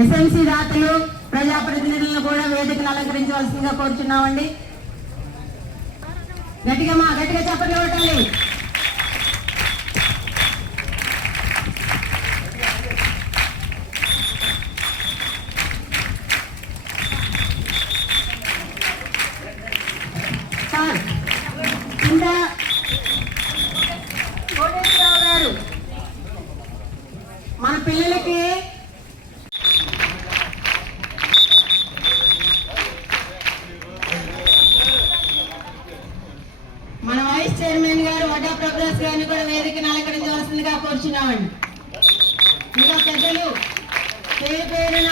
SMC దాతలు ప్రజాప్రతినిధులను కూడా వేదికను అలంకరించవలసిందిగా కోరుచున్నామండి. గట్టిగా చప్పట్లు కొట్టాలి. ఇంకా కోటేశ్వరరావు గారు మన పిల్లలకి మన వైస్ చైర్మన్ గారు వడ్డా ప్రభాస్ గారిని కూడా వేదికను అలంకరించవలసిందిగా కోరుచున్నామండి. ఇంకా పెద్దలు పేరున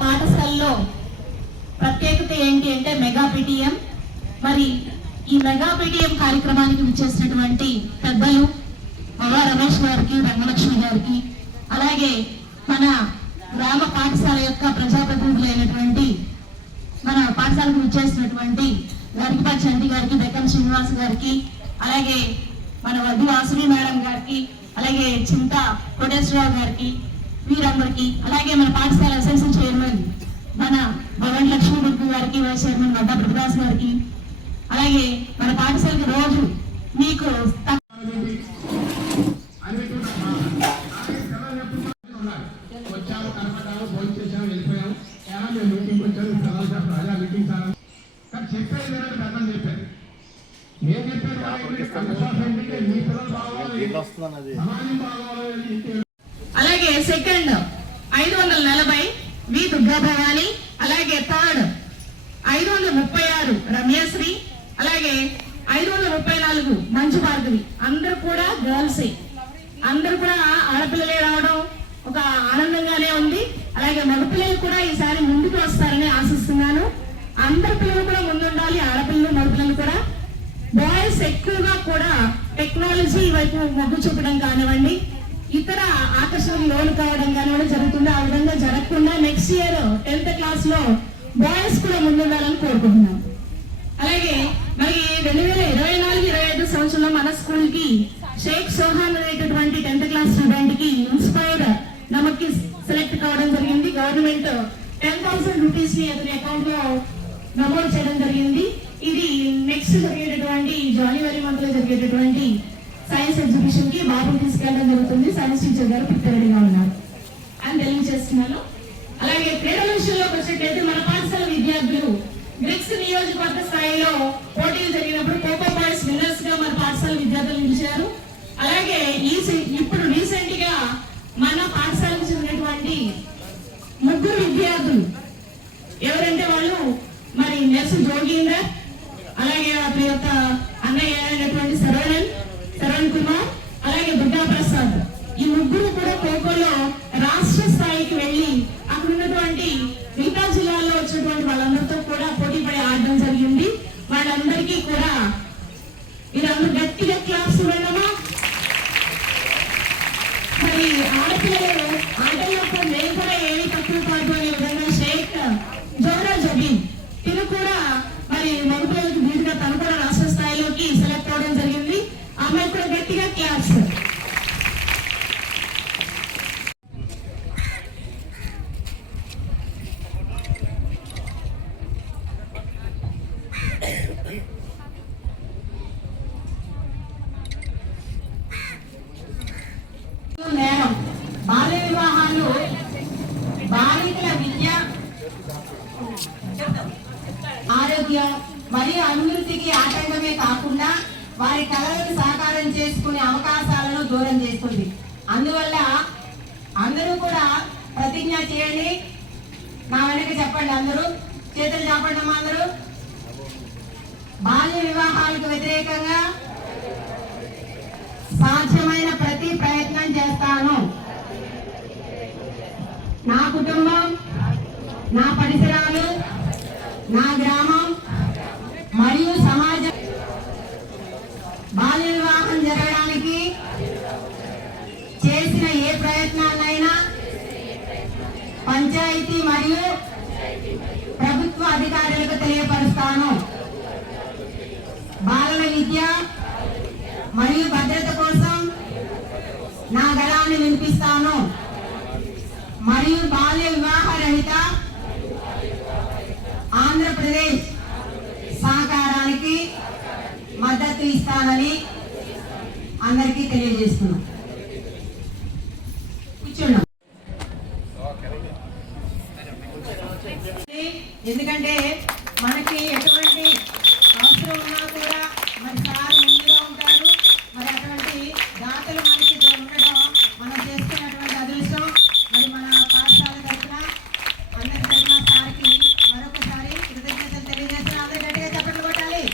పాఠశాలలో ప్రత్యేకత ఏంటి అంటే మెగా పిటిఎం. మరి ఈ మెగా పిటిఎం కార్యక్రమానికి విచ్చేసినటువంటి పెద్దలు మగ రమేష్ గారికి, రంగలక్ష్మి గారికి, అలాగే మన గ్రామ పాఠశాల యొక్క ప్రజాప్రతినిధులైనటువంటి మన పాఠశాలకు విచ్చేసినటువంటి గరికపాటి చంటి గారికి, బెక్కం శ్రీనివాస్ గారికి, అలాగే మన వద్దు వాసుని మేడం గారికి, అలాగే చింత కోటేశ్వరరావు గారికి, వీరందరికీ, అలాగే మన పాఠశాల ఎస్ఎంసీ చైర్మన్ మన భవన్ లక్ష్మీదుర్గు గారికి, వైస్ చైర్మన్ వడ్డా ప్రభాస్ గారికి, అలాగే మన పాఠశాలకు రోజు మీకు అలాగే సెకండ్ 540 వి దుర్గా భవాని, అలాగే థర్డ్ 536 రమ్యశ్రీ, అలాగే 534 మంచు భార్గవి. అందరూ కూడా గర్ల్సే, అందరూ కూడా ఆడపిల్లలే రావడం ఒక ఆనందంగానే ఉంది. అలాగే మగపిల్లలు కూడా ఈసారి ముందుకు వస్తారని ఆశిస్తున్నాను. అందరు పిల్లలు కూడా ముందుండాలి, ఆడపిల్లలు మగపిల్లలు కూడా. బాయ్స్ ఎక్కువగా కూడా టెక్నాలజీ వైపు మొగ్గు చూపడం కానివ్వండి, ఇతర ఆకర్షణకు లోను కావడం కానివ్వండి జరుగుతుంది. ఆ విధంగా జరగకుండా నెక్స్ట్ ఇయర్ 10th క్లాస్ లో బాయ్స్ కూడా ముందుండాలని కోరుకుంటున్నాం. అలాగే మరి 2024-25 సంవత్సరంలో మన స్కూల్ కి షేక్ సోహాన్ అనేటటువంటి 10th క్లాస్ స్టూడెంట్ కి ఇన్స్పైర్డ్ నమకి సెలెక్ట్ కావడం జరిగింది. గవర్నమెంట్ 10,000 రూపీస్ ని అతని అకౌంట్ లో నమోదు చేయడం జరిగింది. ఇది నెక్స్ట్ జరిగేటటువంటి జనవరి మంత్ లో జరిగేటటువంటి సైన్స్ ఎగ్జిబిషన్ కి బాబుని తీసుకెళ్ళడం జరుగుతుంది. సైన్స్ టీచర్ గారు ప్రిపేర్డ్గా ఉన్నారు అని తెలియజేస్తున్నాను. అలాగే క్రీడల విషయంలోకి వచ్చేటైతే మన పాఠశాల విద్యార్థులు గ్రిక్స్ నియోజకవర్గ స్థాయిలో పోటీలు జరిగినప్పుడు కోకో బాయ్స్ విన్నర్స్ గా మన పాఠశాల విద్యార్థులు నిలిచారు. అలాగే ఇప్పుడు రీసెంట్ గా మన పాఠశాలకు చెందినటువంటి 3 విద్యార్థులు ఎవరంటే వాళ్ళు మరి నెర్సు జోగీందర్, అలాగే అతని యొక్క అన్నయ్య అయినటువంటి శరవణ్ కుమార్, అలాగే దుర్గా ప్రసాద్. ఈ 3 కూడా ఖోఖోలో రాష్ట్ర స్థాయికి వెళ్ళి అక్కడ ఉన్నటువంటి మిగతా జిల్లాల్లో వచ్చినటువంటి వాళ్ళందరితో కూడా పోటీ పడి ఆడడం జరిగింది. వాళ్ళందరికీ కూడా మీరందరూ గట్టిగా క్లాప్స్ ఇవ్వడమా. మరి ఆడపిల్లలు ఆటల్లో మేము కూడా ఏమీ తక్కువ కాదు అనే విధంగా షేక్ జోహరా జబీన్ తిను కూడా మరి మగపిల్లలకు వీలుగా తను కూడా రాష్ట్ర స్థాయిలోకి సెలెక్ట్ అవడం జరిగింది. అమ్మాయి కూడా గట్టిగా క్లాప్స్. నేరం వారి కళలను సాకారం చేసుకునే అవకాశాలను దూరం చేస్తుంది. అందువల్ల అందరూ కూడా ప్రతిజ్ఞ చేయండి. నా వెనక చెప్పండి, అందరూ చేతులు చాపండి అమ్మా. అందరూ బాల్య వివాహాలకు వ్యతిరేకంగా సాధ్యమైన ప్రతి ప్రయత్నం చేస్తాను. నా కుటుంబం, నా పరిసరాలు, నా గ్రామం మరియు సమాజం బాల్య వివాహం జరగడానికి చేసిన ఏ ప్రయత్నాన్నైనా పంచాయతీ మరియు ప్రభుత్వ అధికారులకు తెలియపరుస్తాను. బాలల విద్య మరియు భద్రత కోసం నా గళాన్ని వినిపిస్తాను మరియు బాల్య వివాహ రహిత ఆంధ్రప్రదేశ్ సహకారానికి మద్దతు ఇస్తానని అందరికీ తెలియజేస్తున్నాం. కూర్చున్నాం. ఎందుకంటే మనకి ఎటువంటి అవసరం ఉన్నా కూడా మరి సార్ ముందుగా ఉంటారు. మరి అటువంటి దాతలు మనకి ఉండడం మనం చేసుకున్నటువంటి అదృష్టం. మరి మన పాఠశాల తరఫున అందరి తరఫున సార్కి మరొకసారి కృతజ్ఞతలు తెలియజేస్తున్నా. అందరూ గట్టిగా చప్పట్లు కొట్టాలి.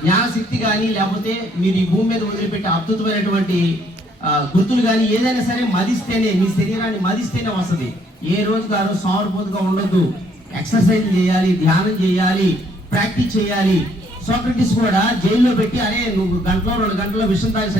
జ్ఞానశక్తి కానీ లేకపోతే మీరు ఈ భూమి మీద వదిలిపెట్టే అద్భుతమైనటువంటి గుర్తులు కానీ ఏదైనా సరే మదిస్తేనే, మీ శరీరాన్ని మదిస్తేనే వస్తుంది. ఏ రోజుకు ఆ రోజు సోమరిపోతుగా ఉండొద్దు. ఎక్సర్సైజ్ చేయాలి, ధ్యానం చేయాలి, ప్రాక్టీస్ చేయాలి. సోక్రటీస్ కూడా జైల్లో పెట్టి, అరే నువ్వు గంటలో 2 గంటల్లో విషయం తాగి